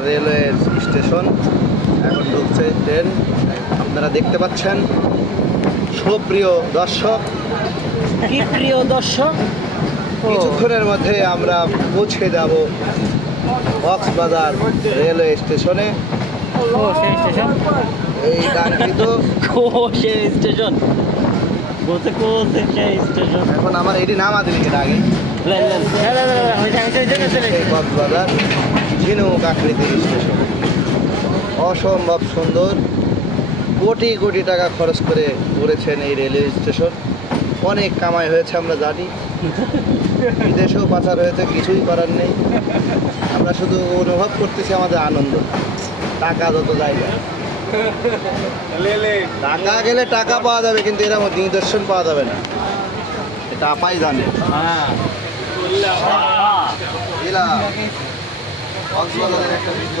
Railway station এখন ঢুকছে train আপনারা দেখতে পাচ্ছেন সুপ্রিয় দর্শক কি প্রিয় দর্শক কিছুক্ষণের মধ্যে আমরা পৌঁছে যাব কক্সবাজার রেলওয়ে স্টেশনে স্টেশন এই ও সেই স্টেশন এখন আমার এটি নাম আছে আগে কক্সবাজার ঝিনুক আকৃতির স্টেশন। অসম্ভব সুন্দর। কোটি কোটি টাকা খরচ করে করেছেন এই রেলওয়ে স্টেশন। অনেক কামাই হয়েছে আমরা জানি। বিদেশেও পাচার হয়েছে কিছুই করার নেই। আমরা শুধু অনুভব করতেছি আমাদের আনন্দ। টাকা যত জায়গা টাকা গেলে টাকা পাওয়া যাবে কিন্তু এরকম নিদর্শন পাওয়া যাবে না। এটা আপাই জানে। হ্যাঁ। কক্সবাজারের একটা ভিডিও